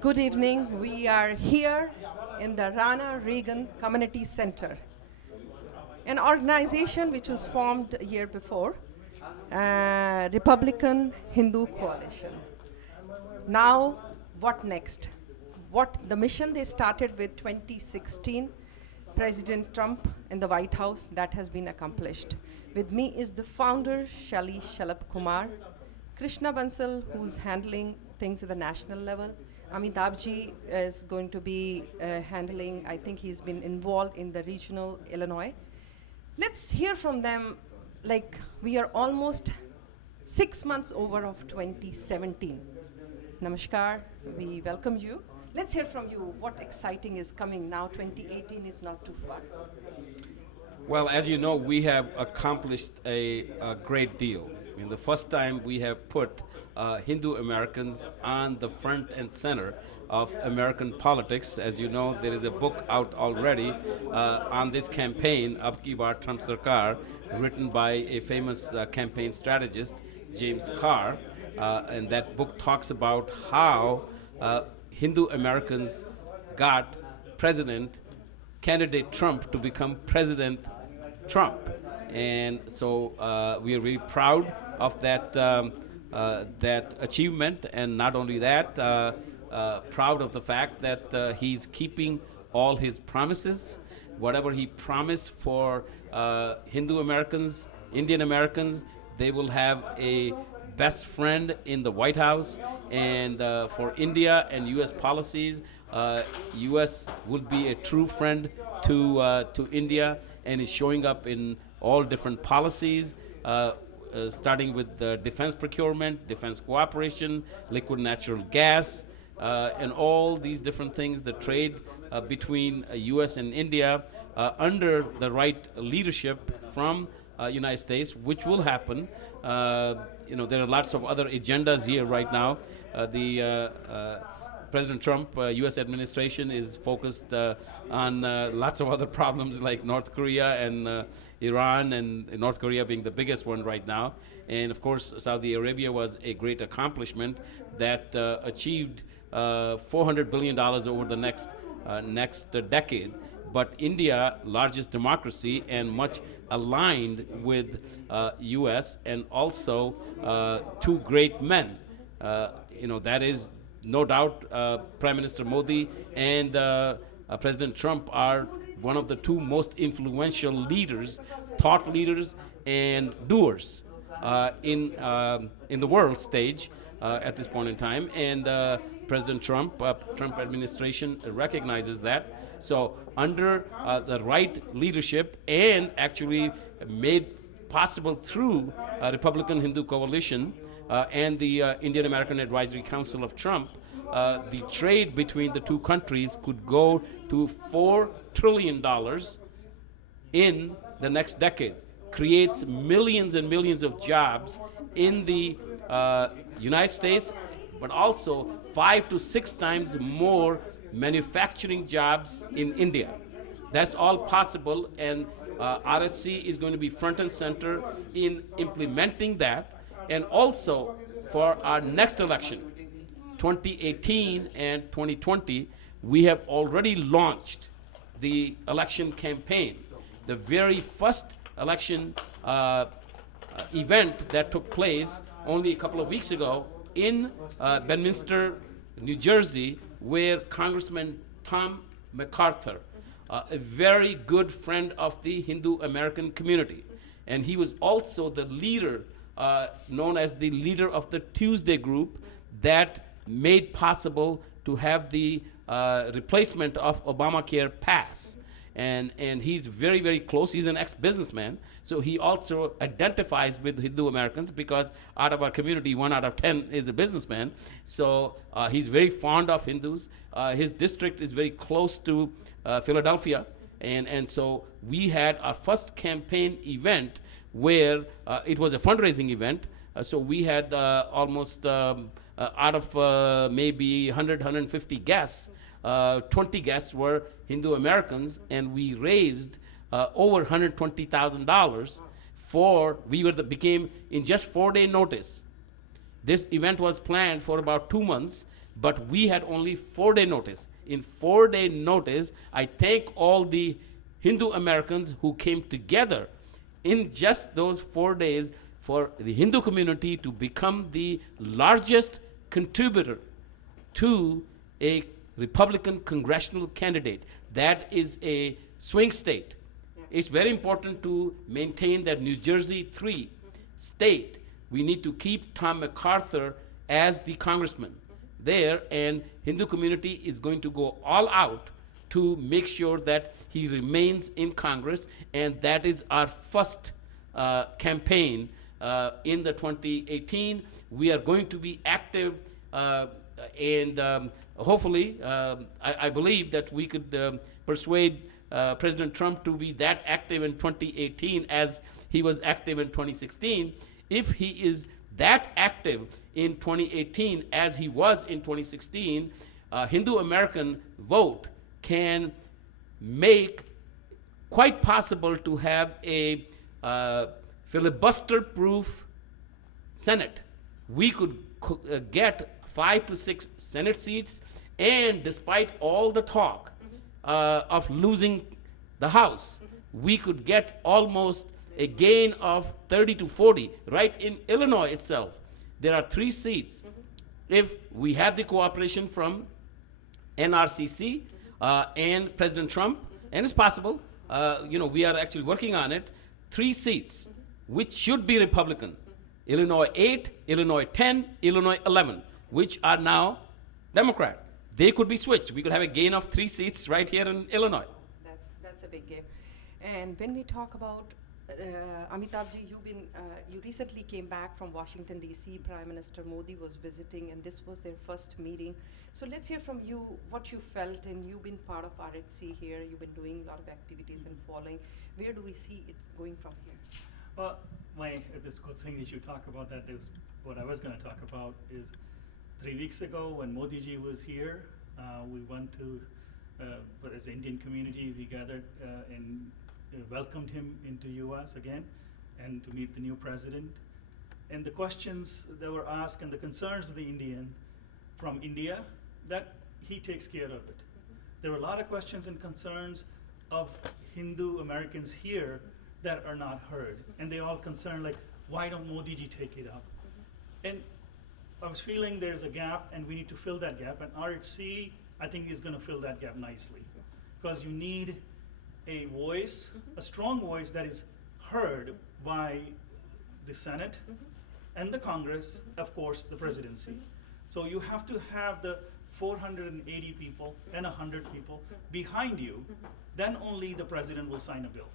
Good evening. We are here in the Rana Reagan Community Center, an organization which was formed a year before, Republican Hindu Coalition. Now, what next? What the mission they started with 2016, President Trump in the White House, that has been accomplished. With me is the founder, Shalli Kumar, Krishna Bansal, who's handling things at the national level. Amitabh ji is going to be handling, I think he's been involved in the regional Illinois. Let's hear from them, like we are almost 6 months over of 2017. Namaskar, we welcome you. Let's hear from you. What exciting is coming now? 2018 is not too far. Well, as you know, we have accomplished a great deal. I mean, the first time we have put Hindu Americans on the front and center of American politics. As you know, there is a book out already on this campaign, Ab Ki Baar Trump Sarkar, written by a famous campaign strategist, James Carr. And that book talks about how Hindu Americans got President candidate Trump to become President Trump. And so we are really proud of that achievement, and not only that, proud of the fact that he's keeping all his promises. Whatever he promised for Hindu Americans, Indian Americans, they will have a best friend in the White House. And for India and U.S. policies, U.S. would be a true friend to India, and is showing up in all different policies, starting with the defense procurement, defense cooperation, liquid natural gas, and all these different things, the trade between U.S. and India under the right leadership from United States, which will happen. There are lots of other agendas here right now. President Trump, U.S. administration is focused on lots of other problems like North Korea and Iran, and North Korea being the biggest one right now. And of course, Saudi Arabia was a great accomplishment that achieved $400 billion over the next decade. But India, largest democracy and much aligned with U.S., and also two great men. That is no doubt Prime Minister Modi and President Trump are one of the two most influential leaders, thought leaders, and doers in the world stage at this point in time. And President Trump administration recognizes that. So under the right leadership, and actually made possible through Republican Hindu Coalition and the Indian American Advisory Council of Trump, the trade between the two countries could go to $4 trillion in the next decade. Creates millions and millions of jobs in the United States, but also 5 to 6 times more manufacturing jobs in India. That's all possible, and RHC is going to be front and center in implementing that. And also for our next election, 2018 and 2020, we have already launched the election campaign. The very first election event that took place only a couple of weeks ago in Bedminster, New Jersey, where Congressman Tom MacArthur, a very good friend of the Hindu American community, and he was also the leader, known as the leader of the Tuesday group that made possible to have the replacement of Obamacare pass. And he's very, very close. He's an ex-businessman, so he also identifies with Hindu Americans, because out of our community, 1 out of 10 is a businessman. So he's very fond of Hindus. His district is very close to Philadelphia, and so we had our first campaign event where it was a fundraising event. So we had almost out of maybe 100, 150 guests, 20 guests were Hindu Americans, and we raised over $120,000 became in just 4-day notice. This event was planned for about 2 months, but we had only 4-day notice. In 4-day notice, I thank all the Hindu Americans who came together in just those 4 days for the Hindu community to become the largest contributor to a Republican congressional candidate. That is a swing state. It's very important to maintain that New Jersey 3 state. We need to keep Tom MacArthur as the congressman there, and Hindu community is going to go all out to make sure that he remains in Congress, and that is our first campaign in the 2018. We are going to be active, and hopefully, I believe that we could persuade President Trump to be that active in 2018 as he was active in 2016. If he is that active in 2018 as he was in 2016, Hindu American vote can make quite possible to have a filibuster-proof Senate. We could get 5 to 6 Senate seats, and despite all the talk of losing the House, we could get almost a gain of 30 to 40. Right in Illinois itself, there are 3 seats. If we have the cooperation from NRCC and President Trump, and it's possible, we are actually working on it, 3 seats, which should be Republican. Illinois 8, Illinois 10, Illinois 11, which are now Democrat. They could be switched. We could have a gain of 3 seats right here in Illinois. That's a big game. And when we talk about Amitabh ji, you recently came back from Washington D.C. Prime Minister Modi was visiting, and this was their first meeting. So let's hear from you what you felt, and you've been part of RHC here. You've been doing a lot of activities and following. Where do we see it going from here? Well, it's a good thing that you talk about that. What I was going to talk about is 3 weeks ago when Modi ji was here, we went to, as an Indian community, we gathered and welcomed him into US again and to meet the new president. And the questions that were asked and the concerns of the Indian from India, that he takes care of it. There were a lot of questions and concerns of Hindu Americans here that are not heard. And they all concerned like, why don't Modi ji take it up? And I was feeling there's a gap and we need to fill that gap. And RHC, I think, is going to fill that gap nicely. Because you need a voice, a strong voice that is heard by the Senate and the Congress, of course, the presidency. So you have to have the 480 people and 100 people behind you, then only the president will sign a bill.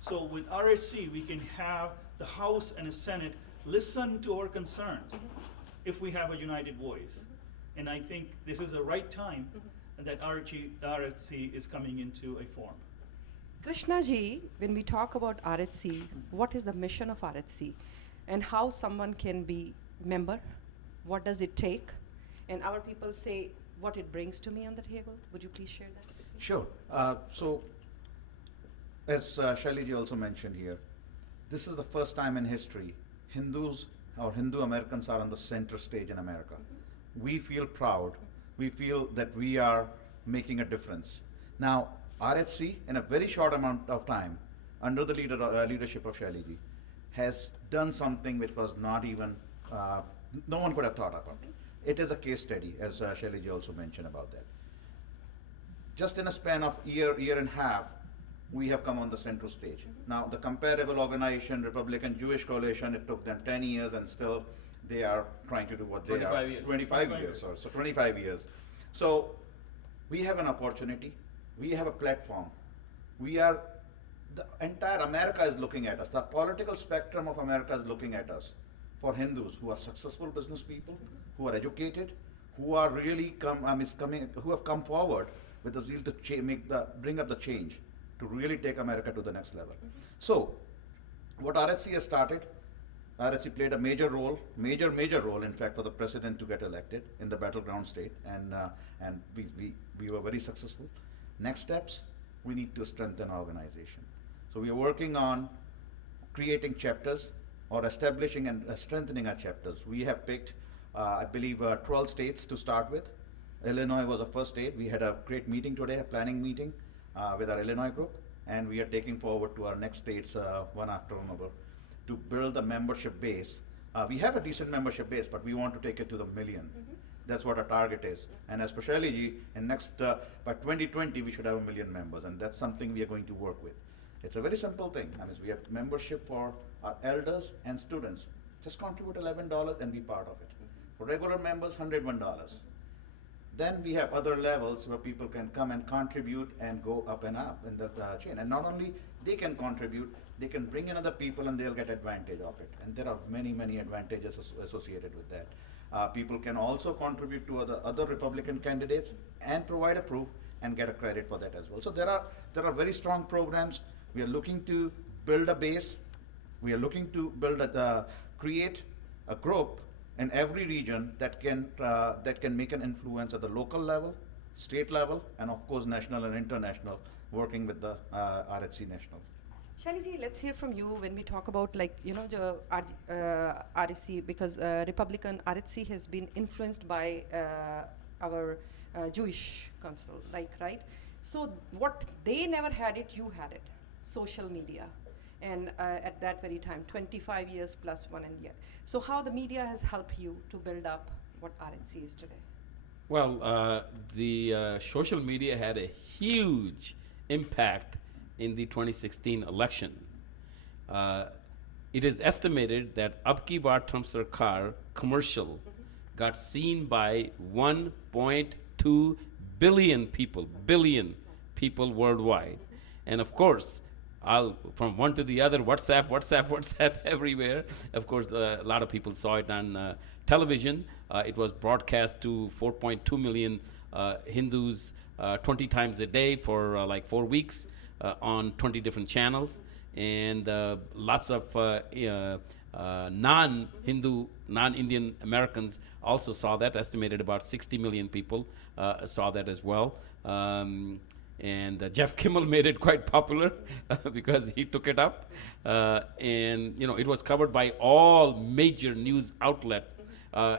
So with RHC, we can have the House and the Senate listen to our concerns if we have a united voice. And I think this is the right time that RHC is coming into a form. Krishna ji, when we talk about RHC, what is the mission of RHC and how someone can be member? What does it take? And our people say what it brings to me on the table. Would you please share that with me? Sure. So, as Shalli ji also mentioned here, this is the first time in history Hindus or Hindu Americans are on the center stage in America. We feel proud. We feel that we are making a difference. Now, RHC, in a very short amount of time, under the leadership of Shalli ji, has done something which was not even, no one could have thought about. It is a case study, as Shalli ji also mentioned about that. Just in a span of year and a half, we have come on the central stage. Now, the comparable organization, Republican Jewish Coalition, it took them 10 years and still they are trying to do what they are. 25 years. 25 years, sorry. So 25 years. So we have an opportunity. We have a platform. The entire America is looking at us. The political spectrum of America is looking at us. For Hindus who are successful business people, who are educated, who are really who have come forward with the zeal to bring up the change, to really take America to the next level. So, what RHC has started, RHC played a major role, major role, in fact, for the president to get elected in the battleground state, and we were very successful. Next steps, we need to strengthen our organization. So we are working on creating chapters or establishing and strengthening our chapters. We have picked, I believe, 12 states to start with. Illinois was the first state. We had a great meeting today, a planning meeting with our Illinois group, and we are taking forward to our next states one after another to build a membership base. We have a decent membership base, but we want to take it to the million. That's what our target is. And as Shalli, in next, by 2020, we should have 1 million members, and that's something we are going to work with. It's a very simple thing. I mean, we have membership for our elders and students. Just contribute $11 and be part of it. For regular members, $101. Then we have other levels where people can come and contribute and go up and up in the chain. And not only they can contribute, they can bring in other people and they'll get advantage of it. And there are many, many advantages associated with that. People can also contribute to other Republican candidates and provide a proof and get a credit for that as well. So there are very strong programs. We are looking to build a base. We are looking to create a group in every region that can make an influence at the local level, state level, and of course national and international, working with the RHC national. Shalli, let's hear from you when we talk about the RHC, because Republican RHC has been influenced by our Jewish council, right? So what they never had it, you had it, social media. And at that very time, 25 years plus 1 year. So how the media has helped you to build up what RHC is today? Well, the social media had a huge impact in the 2016 election. It is estimated that Ab Ki Baar Trump Sarkar commercial got seen by 1.2 billion people worldwide. And of course, from one to the other, WhatsApp everywhere. Of course, a lot of people saw it on television. It was broadcast to 4.2 million Hindus 20 times a day for like 4 weeks on 20 different channels. And lots of non-Hindu, non-Indian Americans also saw that. Estimated about 60 million people saw that as well. And Jeff Kimmel made it quite popular because he took it up. And it was covered by all major news outlets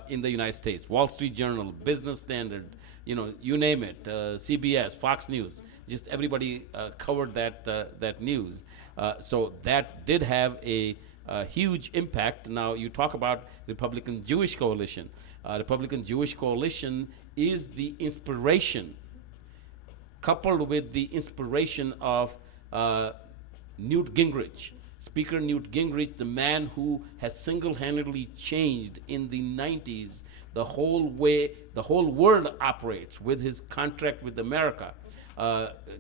in the United States. Wall Street Journal, Business Standard, you name it, CBS, Fox News, just everybody covered that news. So that did have a huge impact. Now you talk about Republican Jewish Coalition. Republican Jewish Coalition is the inspiration, coupled with the inspiration of Newt Gingrich. Speaker Newt Gingrich, the man who has single-handedly changed in the 90s the whole way the whole world operates with his Contract with America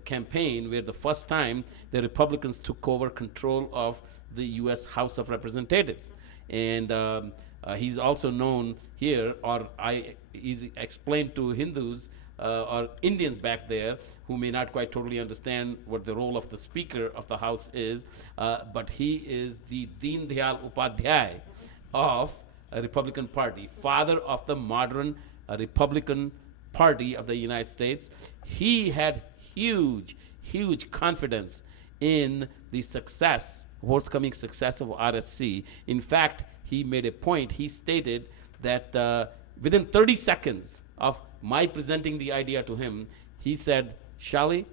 campaign, where the first time the Republicans took over control of the U.S. House of Representatives. And he's also known here, he's explained to Hindus or Indians back there who may not quite totally understand what the role of the Speaker of the House is, but he is the Deen Dayal Upadhyay of a Republican Party, father of the modern Republican Party of the United States. He had huge confidence in the forthcoming success of RHC. In fact, he made a point. He stated that within 30 seconds of my presenting the idea to him, he said, "Shalli,